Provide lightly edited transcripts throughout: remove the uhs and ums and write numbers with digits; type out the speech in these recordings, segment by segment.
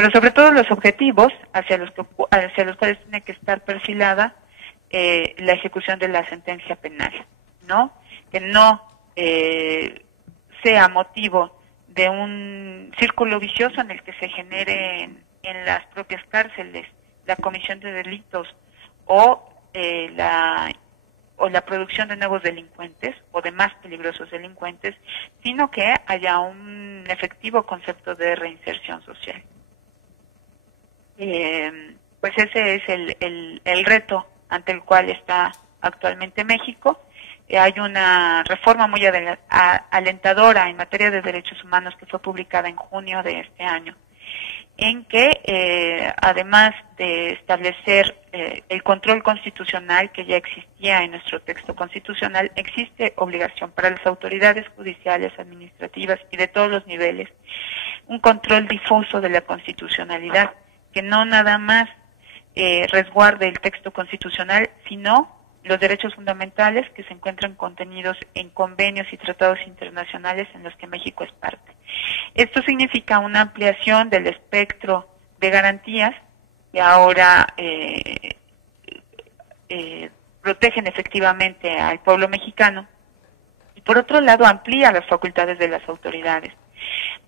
pero sobre todo los objetivos hacia los cuales tiene que estar perfilada la ejecución de la sentencia penal, ¿no? Que no sea motivo de un círculo vicioso en el que se genere en las propias cárceles la comisión de delitos o la producción de nuevos delincuentes o de más peligrosos delincuentes, sino que haya un efectivo concepto de reinserción social. Pues ese es el reto ante el cual está actualmente México. Hay una reforma muy alentadora en materia de derechos humanos que fue publicada en junio de este año, en que además de establecer el control constitucional que ya existía en nuestro texto constitucional, existe obligación para las autoridades judiciales, administrativas y de todos los niveles, un control difuso de la constitucionalidad, que no nada más resguarde el texto constitucional, sino los derechos fundamentales que se encuentran contenidos en convenios y tratados internacionales en los que México es parte. Esto significa una ampliación del espectro de garantías que ahora protegen efectivamente al pueblo mexicano, y por otro lado amplía las facultades de las autoridades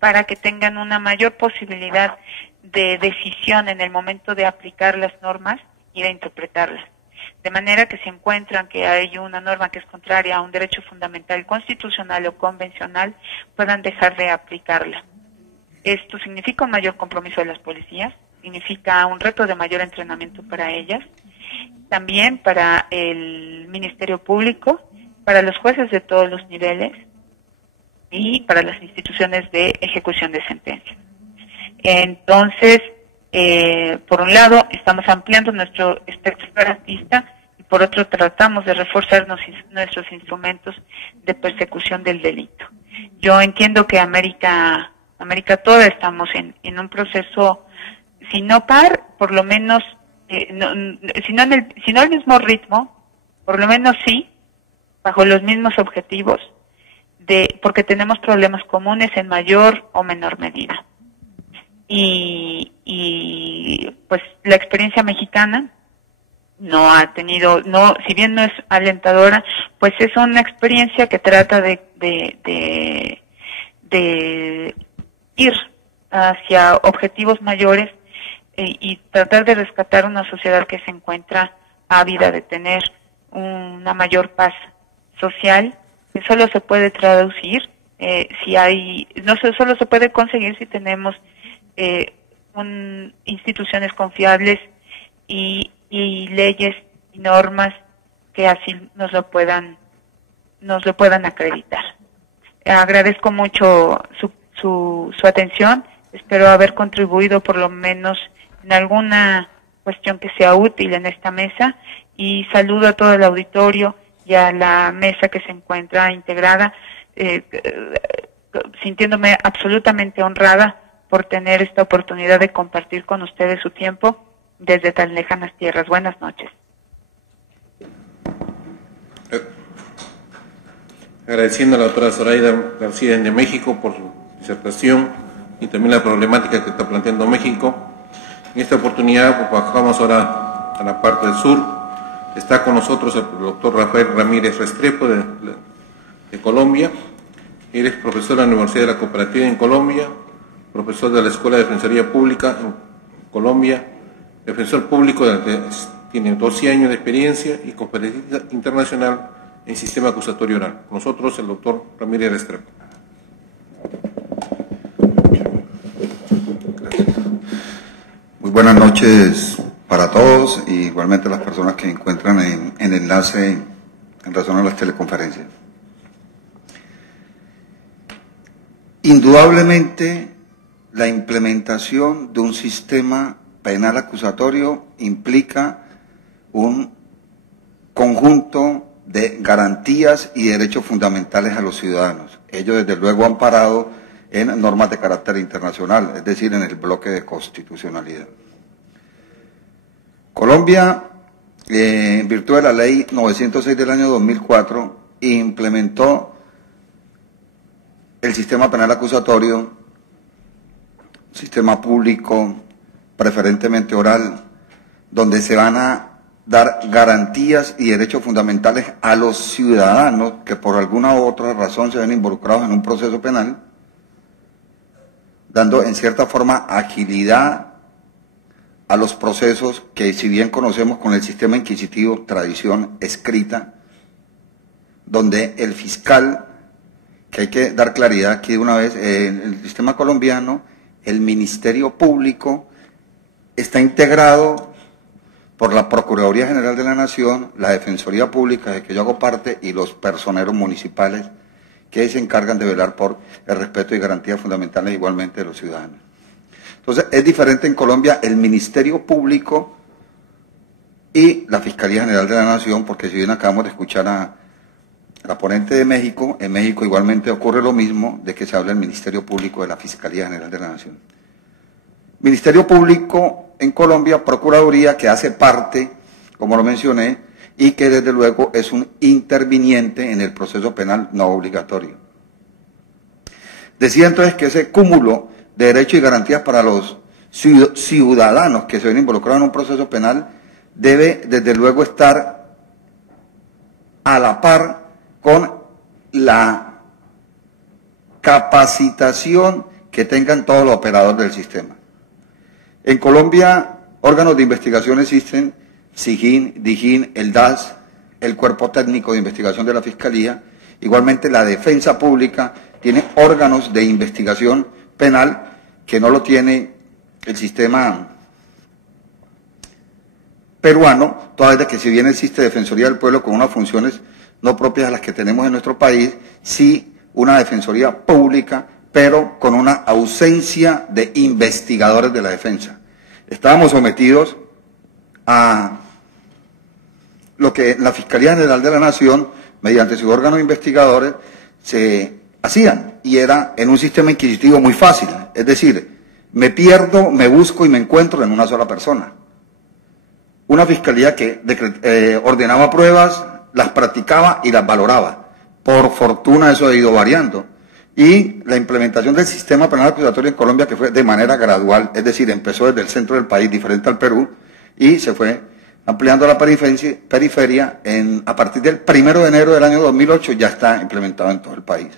para que tengan una mayor posibilidad de decisión en el momento de aplicar las normas y de interpretarlas. De manera que si encuentran que hay una norma que es contraria a un derecho fundamental constitucional o convencional, puedan dejar de aplicarla. Esto significa un mayor compromiso de las policías, significa un reto de mayor entrenamiento para ellas, también para el Ministerio Público, para los jueces de todos los niveles y para las instituciones de ejecución de sentencias. Entonces, por un lado, estamos ampliando nuestro espectro garantista y por otro tratamos de reforzar nuestros instrumentos de persecución del delito. Yo entiendo que América toda estamos en un proceso, si no par, por lo menos, si no al mismo ritmo, por lo menos sí, bajo los mismos objetivos, porque tenemos problemas comunes en mayor o menor medida. Y pues la experiencia mexicana no ha tenido, si bien no es alentadora, pues es una experiencia que trata de ir hacia objetivos mayores y tratar de rescatar una sociedad que se encuentra ávida de tener una mayor paz social, que solo se puede traducir solo se puede conseguir si tenemos instituciones confiables y leyes y normas que así nos lo puedan acreditar. Agradezco mucho su atención, espero haber contribuido por lo menos en alguna cuestión que sea útil en esta mesa, y saludo a todo el auditorio y a la mesa que se encuentra integrada, sintiéndome absolutamente honrada por tener esta oportunidad de compartir con ustedes su tiempo desde tan lejanas tierras. Buenas noches. Agradeciendo a la doctora Zoraida García de México por su disertación y también la problemática que está planteando México. En esta oportunidad pues, bajamos ahora a la parte del sur. Está con nosotros el doctor Rafael Ramírez Restrepo de Colombia. Él es profesor de la Universidad de la Cooperativa en Colombia, profesor de la Escuela de Defensoría Pública en Colombia, defensor público tiene 12 años de experiencia y conferencista internacional en sistema acusatorio oral. Con nosotros el doctor Ramírez Restrepo. Muy buenas noches para todos y igualmente las personas que encuentran en el enlace en razón a las teleconferencias. Indudablemente, la implementación de un sistema penal acusatorio implica un conjunto de garantías y derechos fundamentales a los ciudadanos. Ellos, desde luego, amparado en normas de carácter internacional, es decir, en el bloque de constitucionalidad. Colombia, en virtud de la Ley 906 del año 2004, implementó el sistema penal acusatorio sistema público, preferentemente oral, donde se van a dar garantías y derechos fundamentales a los ciudadanos que por alguna u otra razón se ven involucrados en un proceso penal, dando en cierta forma agilidad a los procesos que, si bien conocemos con el sistema inquisitivo, tradición escrita, donde el fiscal, que hay que dar claridad aquí de una vez, en el sistema colombiano, el Ministerio Público está integrado por la Procuraduría General de la Nación, la Defensoría Pública, de que yo hago parte, y los personeros municipales que se encargan de velar por el respeto y garantías fundamentales igualmente de los ciudadanos. Entonces, es diferente en Colombia el Ministerio Público y la Fiscalía General de la Nación, porque si bien acabamos de escuchar a la ponente de México, en México igualmente ocurre lo mismo, de que se habla del Ministerio Público de la Fiscalía General de la Nación. Ministerio Público en Colombia, Procuraduría, que hace parte, como lo mencioné, y que desde luego es un interviniente en el proceso penal no obligatorio. Decía entonces que ese cúmulo de derechos y garantías para los ciudadanos que se ven involucrados en un proceso penal debe desde luego estar a la par con la capacitación que tengan todos los operadores del sistema. En Colombia, órganos de investigación existen: SIGIN, DIGIN, el DAS, el Cuerpo Técnico de Investigación de la Fiscalía. Igualmente la Defensa Pública tiene órganos de investigación penal que no lo tiene el sistema peruano, toda vez de que si bien existe Defensoría del Pueblo con unas funciones no propias a las que tenemos en nuestro país, sí una Defensoría Pública, pero con una ausencia de investigadores de la defensa. Estábamos sometidos a lo que la Fiscalía General de la Nación, mediante sus órganos investigadores, se hacían, y era en un sistema inquisitivo muy fácil, es decir, me pierdo, me busco y me encuentro en una sola persona. Una fiscalía que ordenaba pruebas, las practicaba y las valoraba. Por fortuna eso ha ido variando. Y la implementación del sistema penal acusatorio en Colombia, que fue de manera gradual, es decir, empezó desde el centro del país, diferente al Perú, y se fue ampliando la periferia, a partir del 1 de enero del año 2008 ya está implementado en todo el país.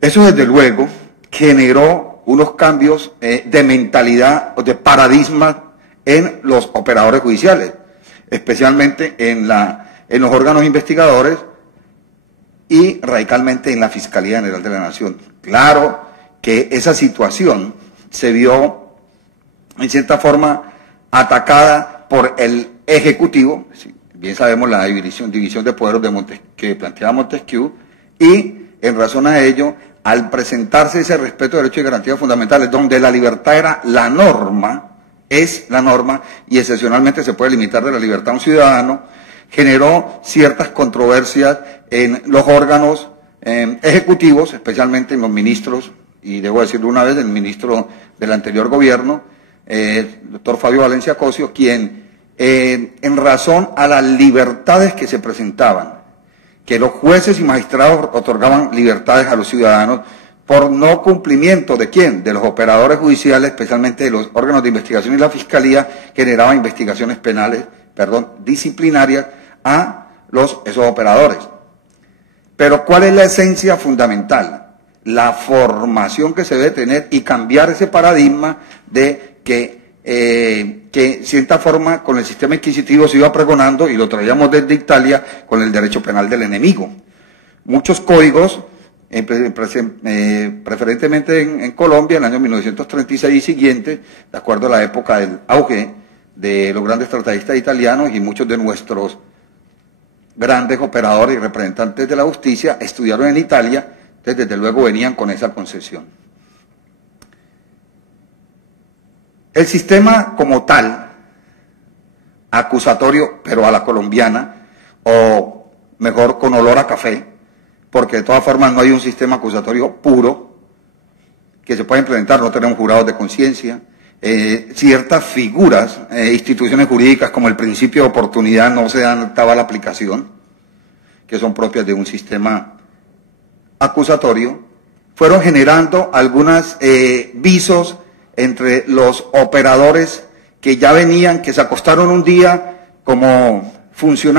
Eso desde luego generó unos cambios de mentalidad o de paradigma en los operadores judiciales, especialmente en los órganos investigadores y radicalmente en la Fiscalía General de la Nación. Claro que esa situación se vio en cierta forma atacada por el Ejecutivo, bien sabemos la división de poderes que planteaba Montesquieu, y en razón a ello, al presentarse ese respeto de derechos y garantías fundamentales, donde la libertad era la norma, es la norma, y excepcionalmente se puede limitar de la libertad a un ciudadano, generó ciertas controversias en los órganos ejecutivos, especialmente en los ministros, y debo decirlo una vez, el ministro del anterior gobierno, el doctor Fabio Valencia Cosio, quien en razón a las libertades que se presentaban, que los jueces y magistrados otorgaban libertades a los ciudadanos por no cumplimiento ¿de quién? De los operadores judiciales, especialmente de los órganos de investigación y la Fiscalía, generaban investigaciones disciplinarias a esos operadores. Pero ¿cuál es la esencia fundamental? La formación que se debe tener y cambiar ese paradigma de que cierta forma con el sistema inquisitivo se iba pregonando, y lo traíamos desde Italia, con el derecho penal del enemigo. Muchos códigos, preferentemente en Colombia, en el año 1936 y siguiente, de acuerdo a la época del auge de los grandes tratatistas italianos, y muchos de nuestros grandes operadores y representantes de la justicia estudiaron en Italia, entonces desde luego venían con esa concepción. El sistema como tal, acusatorio, pero a la colombiana, o mejor con olor a café, porque de todas formas no hay un sistema acusatorio puro que se pueda implementar, no tenemos jurados de conciencia, ciertas figuras, instituciones jurídicas como el principio de oportunidad no se adaptaba a la aplicación, que son propias de un sistema acusatorio, fueron generando algunos visos entre los operadores que ya venían, que se acostaron un día como funcionarios